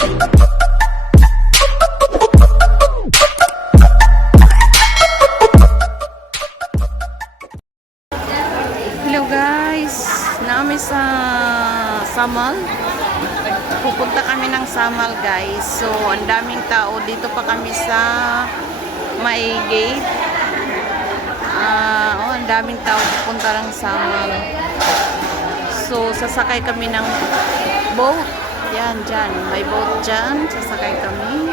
Hello guys, naami sa Samal. Pupunta kami ng Samal guys. So, ang daming tao. Dito pa kami sa may gate. Ang daming tao pupunta ng Samal. So, sasakay kami ng boat. Yan, dyan. May boat dyan. Sasakay kami.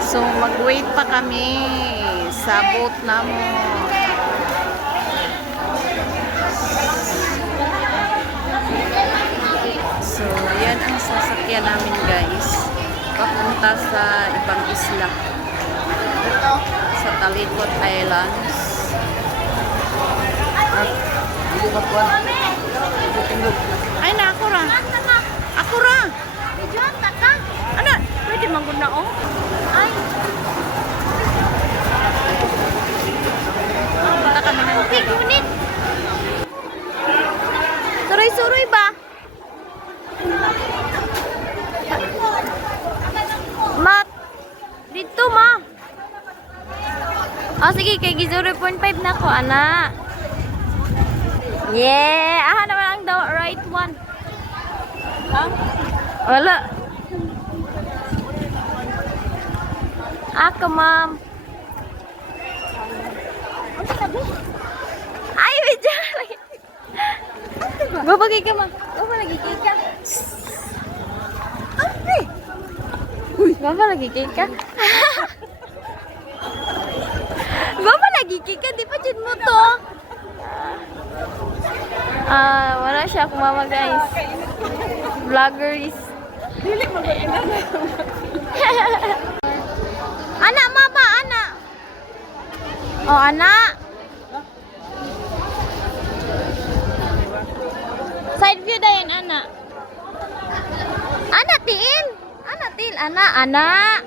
So, mag-wait pa kami sa boat namin. So, yan ang sasakyan namin guys. Papunta sa ibang isla. Sa Talikod Islands. Ay, na ako ra. Ako ra. Ano? Pwede mangguna oh. Ay. Punta kami ng unit. Suroy-suroy ba? Mat. Dito ma. Oh, sige. Kay 0.5 na ako, anak. Yeah. Aha naman ang the right one. Huh? Wala. Ako, ma'am. Ay, medyo lagi. Babagay ka, ma'am. Baba lagi kay ka. Ay! Baba lagi kay ka. Baba lagi kay ka. Di pa dyan mo to. Wala siya akong mama, guys. Vloggers. Anak, mama, anak. Oh, anak. Side view dayan, anak. Anak, tiin. Anak, tiin. Anak, anak.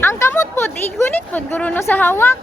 Ang kamot po, igunit po, guro no sa hawak.